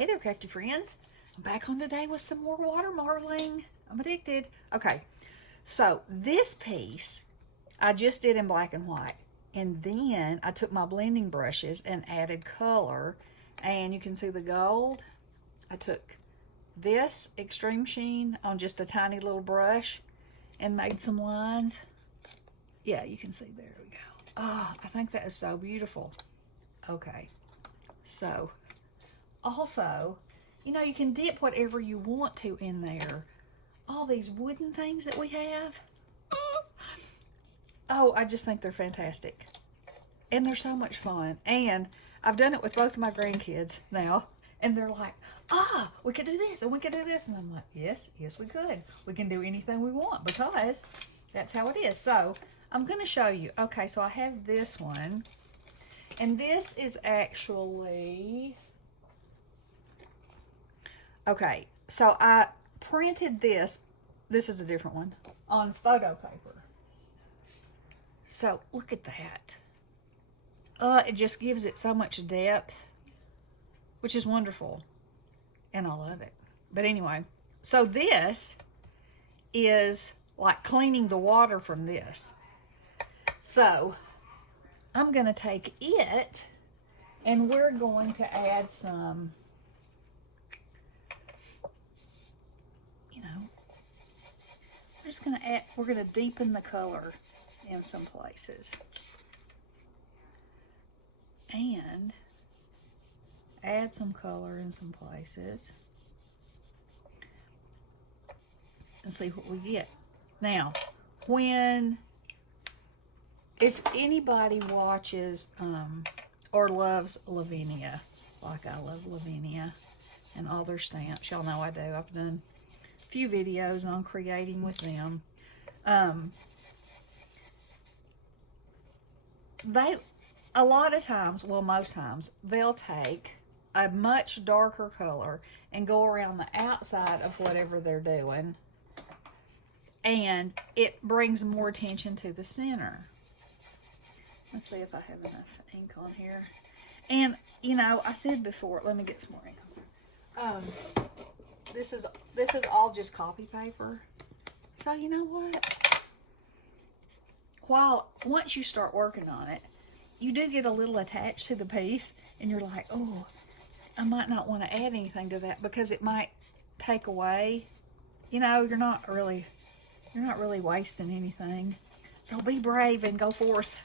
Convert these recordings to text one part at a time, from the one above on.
Hey there, Crafty Friends. I'm back on today with some more water marbling. I'm addicted. Okay, so this piece I just did in black and white. And then I took my blending brushes and added color. And you can see the gold. I took this extreme sheen on just a tiny little brush and made some lines. Yeah, you can see, there we go. Oh, I think that is so beautiful. Okay, so also, you know, you can dip whatever you want to in there. All these wooden things that we have. Oh, I just think they're fantastic. And they're so much fun. And I've done it with both of my grandkids now. And they're like, we could do this and we could do this. And I'm like, yes, we could. We can do anything we want because that's how it is. So I'm going to show you. Okay, so I have this one. And this is actually... Okay, so I printed this. This is a different one. On photo paper. So look at that. It just gives it so much depth, which is wonderful. And I love it. But anyway, so this is like cleaning the water from this. So I'm going to take it and we're going to add some, we're going to deepen the color in some places. And add some color in some places. And see what we get. Now, if anybody watches or loves Lavinia, like I love Lavinia and all their stamps, y'all know I do. I've done a few videos on creating with them. A lot of times, well, most times, they'll take a much darker color and go around the outside of whatever they're doing, and it brings more attention to the center. Let's see if I have enough ink on here. And, you know, I said before, let me get some more ink on here. This is all just copy paper. So, you know what? Once you start working on it, you do get a little attached to the piece, and you're like, oh, I might not want to add anything to that because it might take away. You know, you're not really wasting anything. So be brave and go forth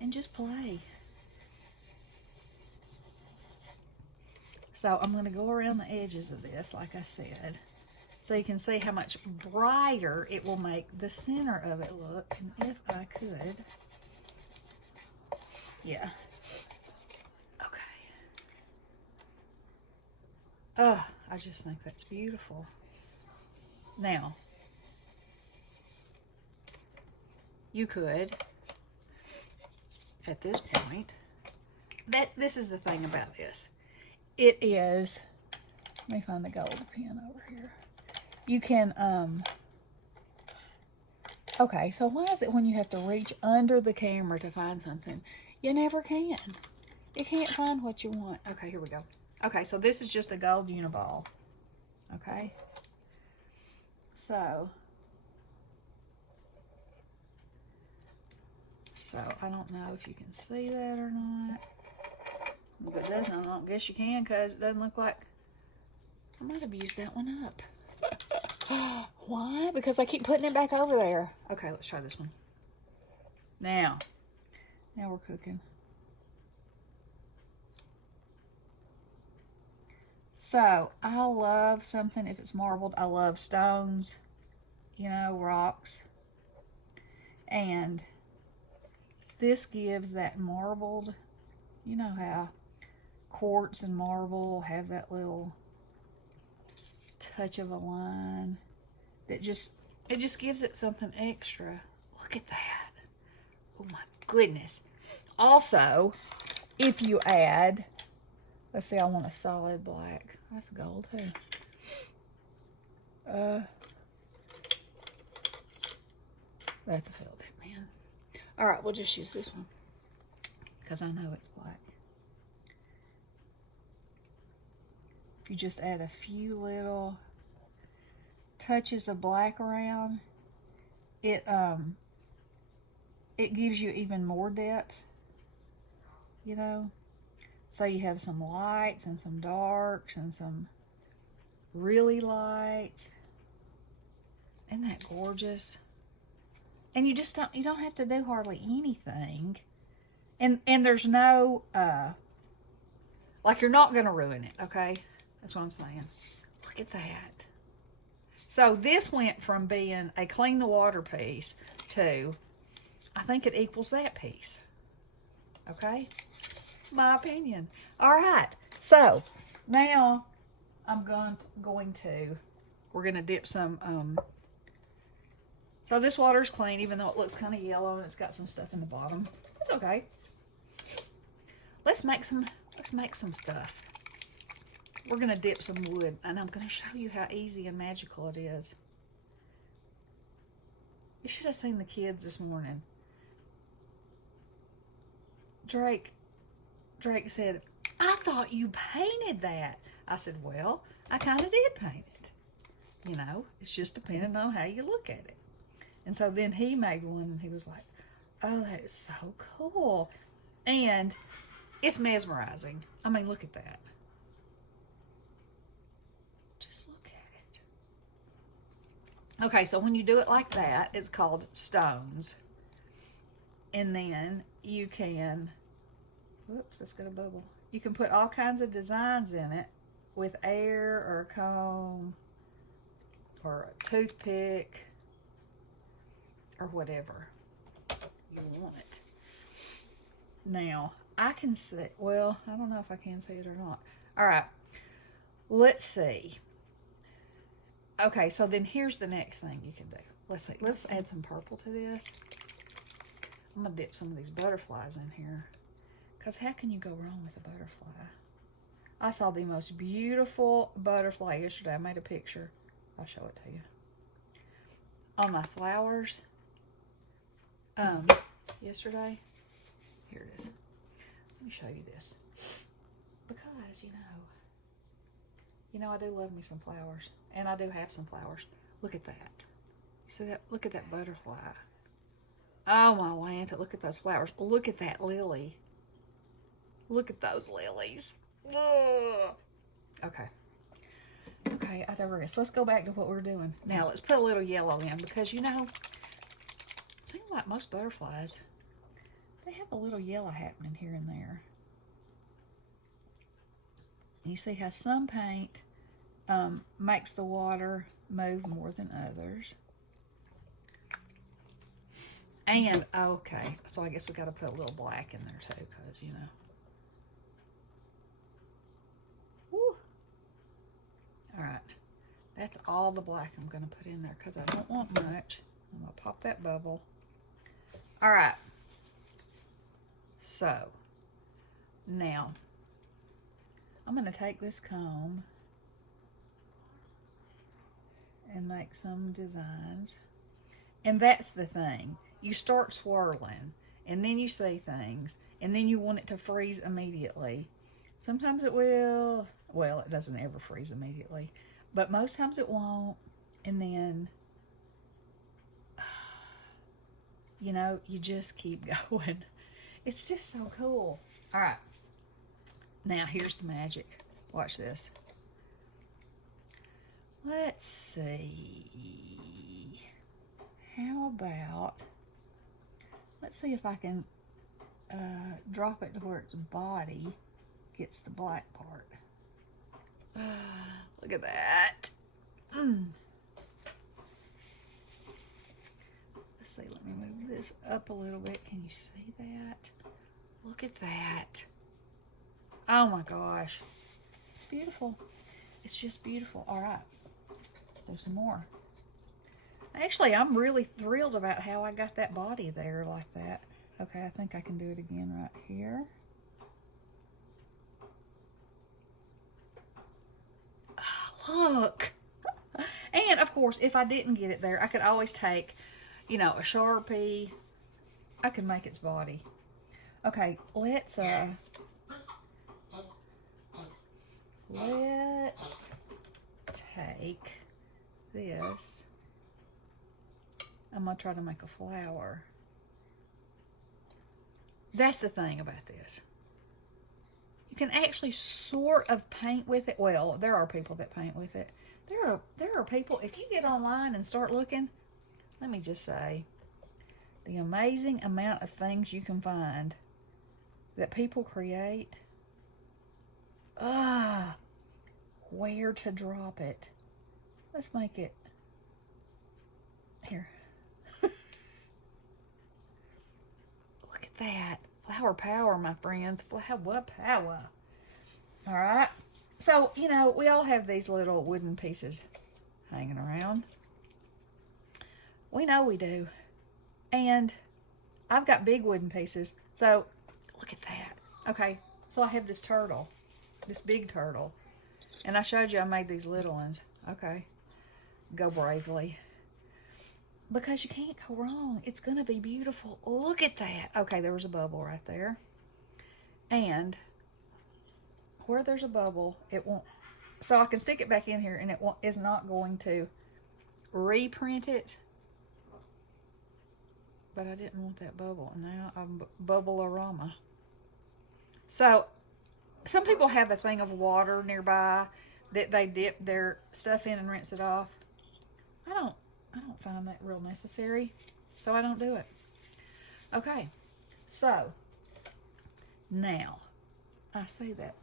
and just play. So I'm going to go around the edges of this, like I said, so you can see how much brighter it will make the center of it look. And if I could, yeah. Okay. I just think that's beautiful. Now, you could, at this point, this is the thing about this. It is, let me find the gold pen over here. You can, okay, so why is it when you have to reach under the camera to find something? You never can. You can't find what you want. Okay, here we go. Okay, so this is just a gold uniball. Okay. So I don't know if you can see that or not. If it doesn't, I don't guess you can, because it doesn't look like, I might have used that one up. Why? Because I keep putting it back over there. Okay, let's try this one. Now we're cooking. So I love something, if it's marbled, I love stones, you know, rocks. And this gives that marbled, you know how quartz and marble have that little touch of a line that it just gives it something extra. Look at that. Oh my goodness. Also, if you add, let's see, I want a solid black. That's gold too. That's a felt tip, man. All right, we'll just use this one because I know it's black. if you just add a few little touches of black around, it gives you even more depth, you know. So you have some lights and some darks and some really lights. Isn't that gorgeous? And you don't have to do hardly anything. And there's no like, you're not going to ruin it, okay? That's what I'm saying. Look at that. So this went from being a clean the water piece to, I think it equals that piece. Okay? My opinion. All right. So now I'm we're going to dip some, so this water's clean, even though it looks kind of yellow and it's got some stuff in the bottom. It's okay. Let's make some stuff. We're going to dip some wood, and I'm going to show you how easy and magical it is. You should have seen the kids this morning. Drake said, "I thought you painted that." I said, "Well, I kind of did paint it. You know, it's just depending on how you look at it." And so then he made one, and he was like, "Oh, that is so cool." And it's mesmerizing. I mean, look at that. Just look at it. Okay, so when you do it like that, it's called stones. And then you can, whoops, that's got a bubble. You can put all kinds of designs in it with air or a comb or a toothpick or whatever you want. Now, I can see, well, I don't know if I can see it or not. All right, let's see. Okay, so then here's the next thing you can do. Let's see, let's add some purple to this. I'm going to dip some of these butterflies in here, because how can you go wrong with a butterfly? I saw the most beautiful butterfly yesterday. I made a picture. I'll show it to you. On my flowers, yesterday. Here it is. Let me show you this. Because, you know, I do love me some flowers. And I do have some flowers. Look at that. You see that? Look at that butterfly. Oh, my Lanta. Look at those flowers. Look at that lily. Look at those lilies. Ugh. Okay. Okay, I digress. Let's go back to what we're doing. Now, let's put a little yellow in. Because, it seems like most butterflies, they have a little yellow happening here and there. You see how some paint makes the water move more than others. And, okay, so I guess we got to put a little black in there too, because, Woo. All right, that's all the black I'm going to put in there because I don't want much. I'm going to pop that bubble. All right. So, now, I'm going to take this comb and make some designs. And that's the thing. You start swirling, and then you see things, and then you want it to freeze immediately. Sometimes it will. Well, it doesn't ever freeze immediately. But most times it won't. And then, you just keep going. It's just so cool. All right. Now, here's the magic. Watch this. Let's see. How about, let's see if I can drop it to where its body gets the black part. Look at that. Let's see, let me move this up a little bit. Can you see that? Look at that. Oh my gosh. It's beautiful. It's just beautiful. All right. Let's do some more. Actually, I'm really thrilled about how I got that body there like that. Okay, I think I can do it again right here. Oh, look. And, of course, if I didn't get it there, I could always take, a Sharpie. I could make its body. Okay, let's let's take this. I'm going to try to make a flower. That's the thing about this. You can actually sort of paint with it. Well, there are people that paint with it. There are people, if you get online and start looking, let me just say, the amazing amount of things you can find that people create. Where to drop it. Let's make it here. Look at that. Flower power, my friends. Flower power. All right. So, you know, we all have these little wooden pieces hanging around. We know we do. And I've got big wooden pieces. So, look at that. Okay. So I have this turtle. This big turtle. And I showed you I made these little ones. Okay. Go bravely. Because you can't go wrong. It's going to be beautiful. Look at that. Okay, there was a bubble right there. And where there's a bubble, it won't. So I can stick it back in here and is not going to reprint it. But I didn't want that bubble. Now I'm bubble-a-rama. So some people have a thing of water nearby that they dip their stuff in and rinse it off. I don't find that real necessary, so I don't do it. Okay, so now I say that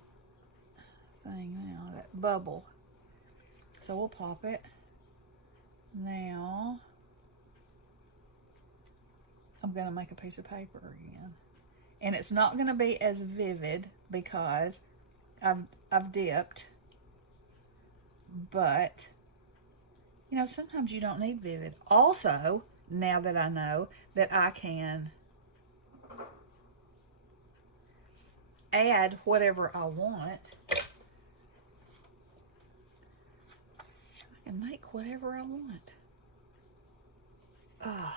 thing now, that bubble. So we'll pop it. Now I'm going to make a piece of paper again. And it's not going to be as vivid because I've dipped. But, you know, sometimes you don't need vivid. Also, now that I know that I can add whatever I want, I can make whatever I want. Oh,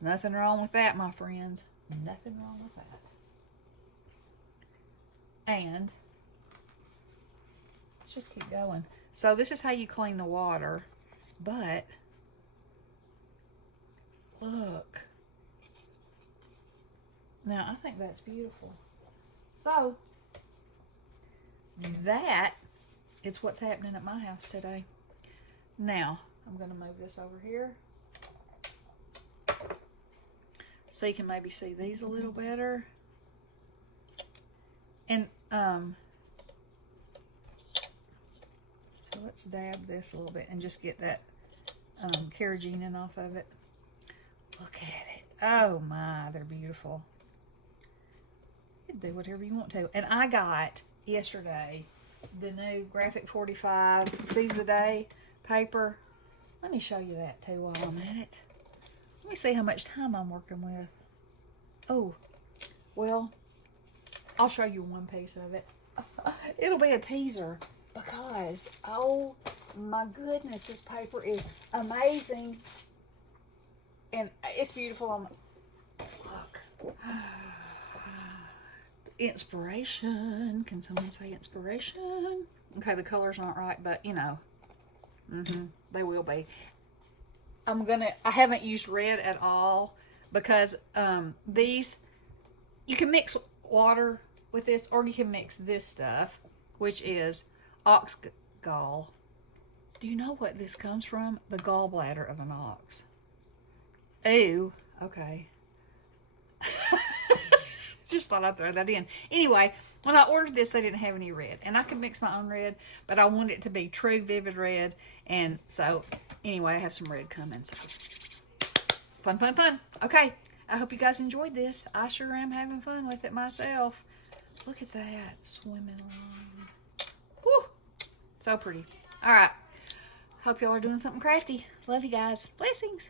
nothing wrong with that, my friends. Nothing wrong with that. And let's just keep going. So this is how you clean the water. But look. Now I think that's beautiful. So that is what's happening at my house today. Now I'm going to move this over here so you can maybe see these a little better. And so let's dab this a little bit and just get that carrageenan off of it. Look at it. Oh my, they're beautiful. You can do whatever you want to. And I got yesterday the new Graphic 45 Seize the Day paper. Let me show you that too while I'm at it. Let me see how much time I'm working with. Oh, well, I'll show you one piece of it. It'll be a teaser because, oh my goodness, this paper is amazing. And it's beautiful. Look. Inspiration. Can someone say inspiration? Okay, the color's not right, but you know, they will be. I haven't used red at all because these, you can mix water with this, or you can mix this stuff, which is ox gall. Do you know what this comes from? The gallbladder of an ox. Ew. Okay. Just thought I'd throw that in. Anyway, when I ordered this, they didn't have any red. And I could mix my own red, but I want it to be true vivid red. And so, anyway, I have some red coming. So, fun, fun, fun. Okay, I hope you guys enjoyed this. I sure am having fun with it myself. Look at that, swimming along. Woo! So pretty. All right. Hope y'all are doing something crafty. Love you guys. Blessings.